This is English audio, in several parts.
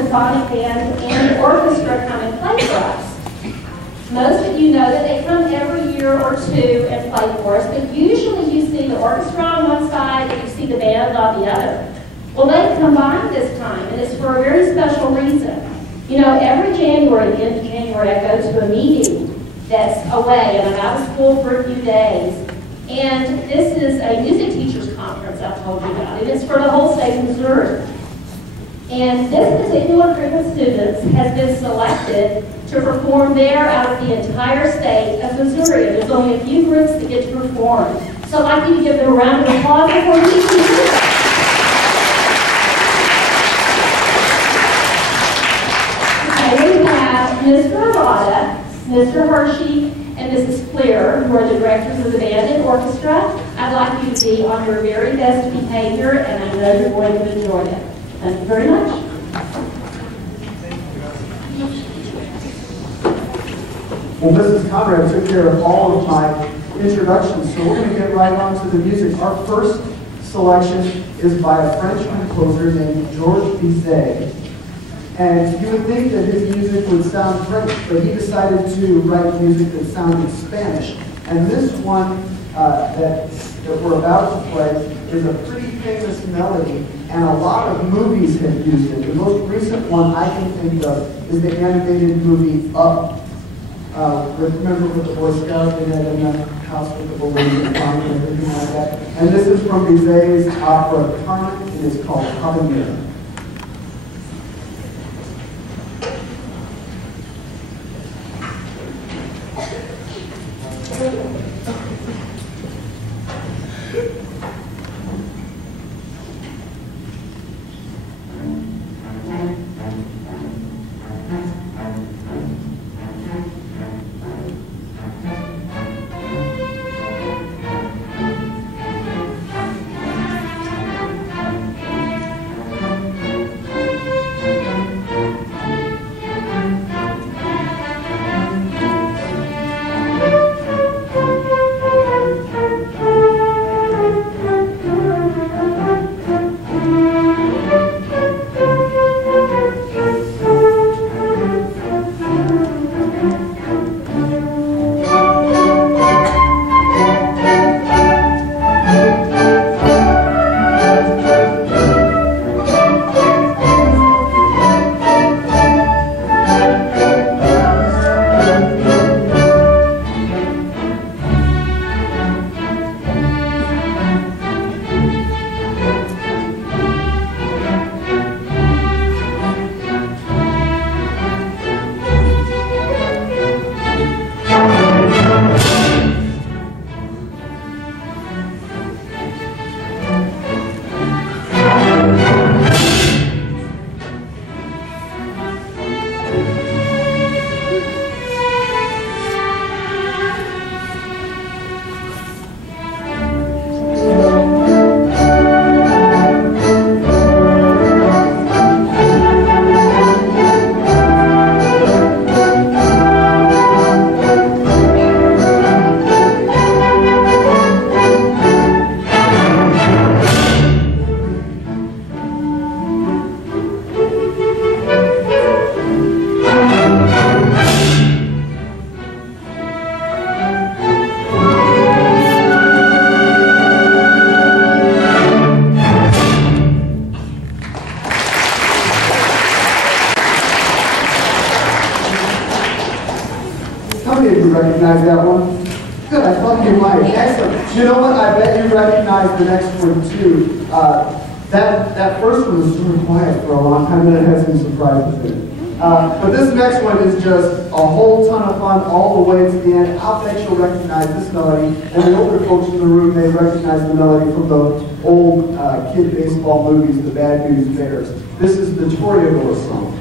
symphonic band and orchestra come and play for us. Most of you know that they come every year or two and play for us, but usually you see the orchestra on one side and you see the band on the other. Well, they've combined this time, and it's for a very special reason. You know, every January, the end of January, I go to a meeting that's away, and I'm out of school for a few days. And this is a music teachers conference I've told you about. It is for the whole state of Missouri. And this particular group of students has been selected to perform there out of the entire state of Missouri. There's only a few groups that get to perform. So I'd like you to give them a round of applause before we begin. Okay, we have Mr. Arata, Mr. Hershey, and Mrs. Clear, who are the directors of the band and orchestra. I'd like you to be on your very best behavior, and I know you're going to enjoy it. Thank you very much. Well, Mrs. Conrad took care of all of my introductions, so we're going to get right on to the music. Our first selection is by a French composer named Georges Bizet. And you would think that his music would sound French, but he decided to write music that sounded Spanish. And this one that we're about to play is a pretty famous melody, and a lot of movies have used it. The most recent one I can think of is the animated movie Up. Remember with the Boy Scout, they had in the house with the balloons and fun and everything like that. And this is from Bizet's opera Carmen, and it's called Habanera. Recognize that one? Good, I thought you might. Excellent. You know what? I bet you recognize the next one too. That first one was sort of quiet for a long time, and it has some surprises in it. But this next one is just a whole ton of fun all the way to the end. I'll bet you'll recognize this melody, and the older folks in the room may recognize the melody from the old kid baseball movies, The Bad News Bears. This is the Toreador song.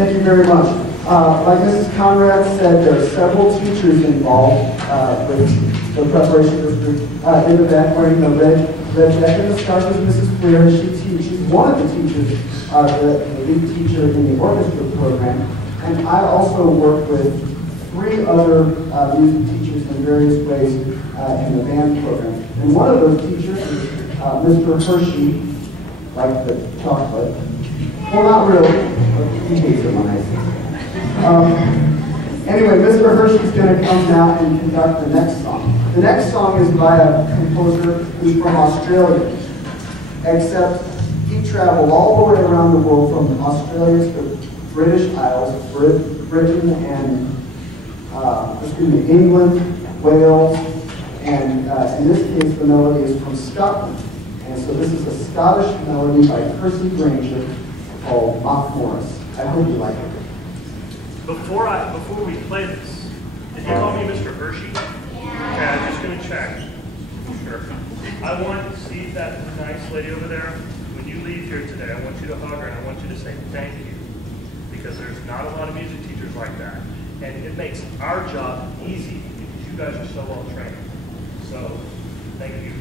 Thank you very much. Like Mrs. Conrad said, there are several teachers involved with the preparation of this in the band wearing the red jacket and the scarf is Mrs. Freer. She's one of the teachers, the lead teacher in the orchestra program. And I also work with 3 other music teachers in various ways in the band program. And one of those teachers is Mr. Hershey, like the chocolate. Well, not really, but he hates them anyway, Mr. Hershey's going to come now and conduct the next song. The next song is by a composer who's from Australia, except he traveled all the way around the world from Australia to the British Isles, Britain and England, Wales, and in this case the melody is from Scotland. And so this is a Scottish melody by Percy Granger called Mock Morris. I hope you like it. Before we play this, did you call me Mr. Hershey? Yeah. Okay, I'm just gonna check. Sure. I want to see that nice lady over there. When you leave here today, I want you to hug her and I want you to say thank you. Because there's not a lot of music teachers like that. And it makes our job easy because you guys are so well trained. So, thank you.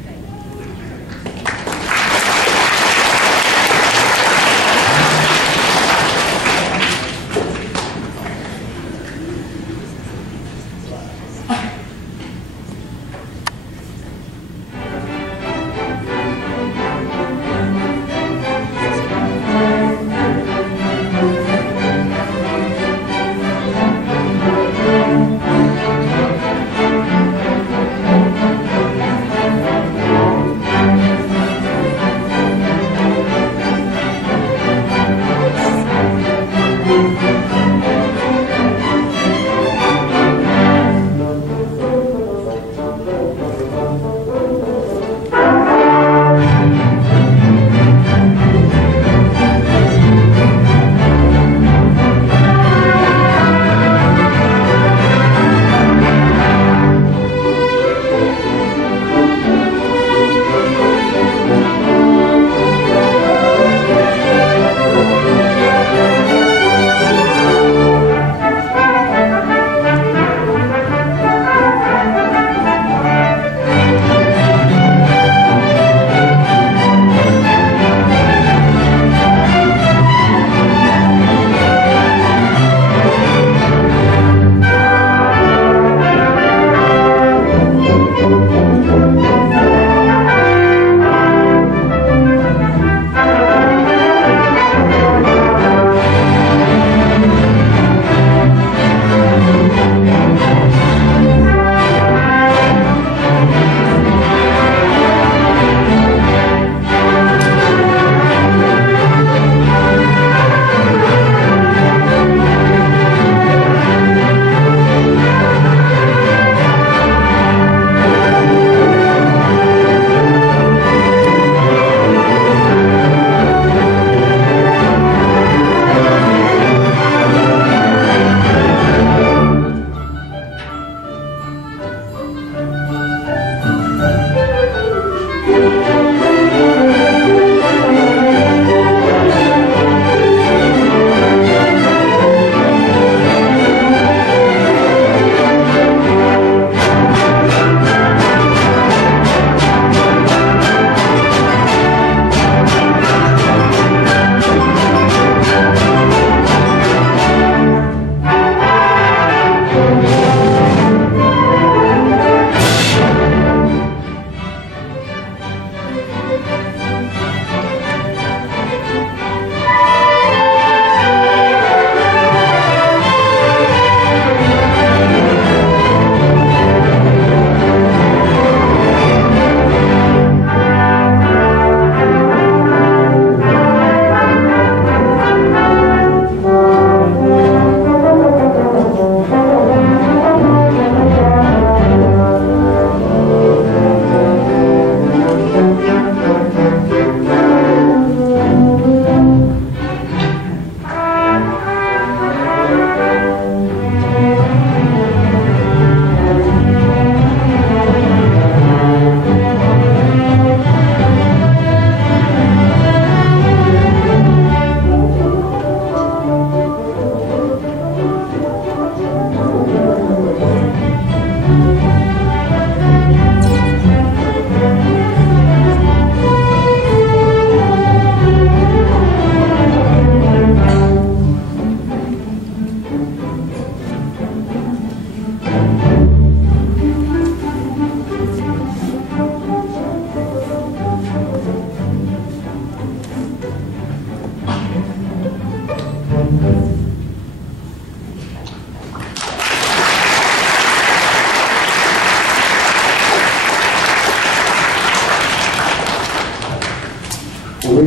We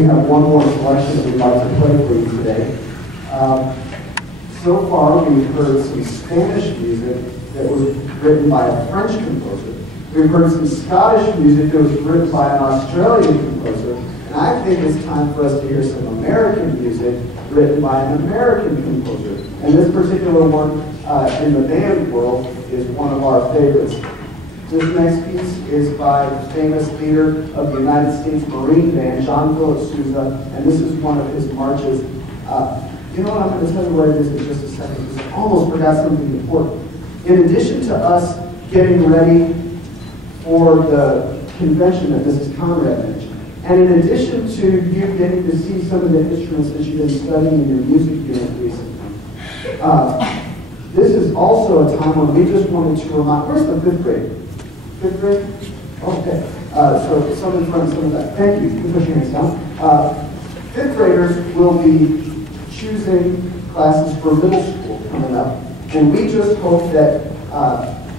have one more selection that we'd like to play for you today. So far, we've heard some Spanish music that was written by a French composer. We've heard some Scottish music that was written by an Australian composer. And I think it's time for us to hear some American music written by an American composer. And this particular one in the band world is one of our favorites. This next piece is by the famous leader of the United States Marine Band, John Philip Sousa, and this is one of his marches. You know what, I'm going to tell you what it is in just a second, because I almost forgot something important. In addition to us getting ready for the convention that Mrs. Conrad mentioned, and in addition to you getting to see some of the instruments that you've been studying in your music unit recently, this is also a time when we just wanted to remind, where's the fifth grade? Fifth grade? Okay. So some in front, some in back. Thank you. You can put your hands down. Fifth graders will be choosing classes for middle school coming up. And we just hope that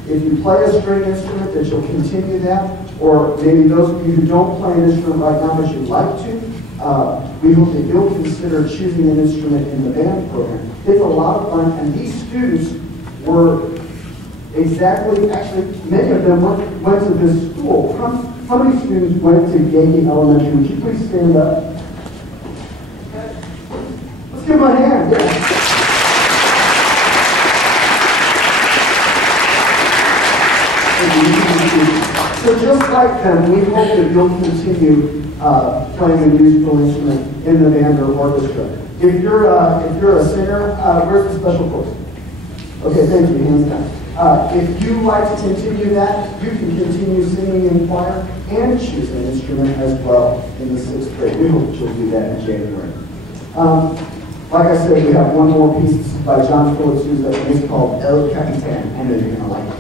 if you play a string instrument, that you'll continue that. Or maybe those of you who don't play an instrument right now but you'd like to, we hope that you'll consider choosing an instrument in the band program. It's a lot of fun, and these students were exactly, actually, many of them went to this school. How many students went to Geggie Elementary? Would you please stand up? Let's give them a hand. Yeah. So just like them, we hope that you'll continue playing a musical instrument in the band or orchestra. If you're a singer, where's the special course? Okay, thank you. Hands down. If you like to continue that, you can continue singing in choir and choose an instrument as well in the 6th grade. We hope that you'll do that in January. Like I said, we have one more piece by John Philip Sousa, and it's called El Capitan. I know you're going to like it.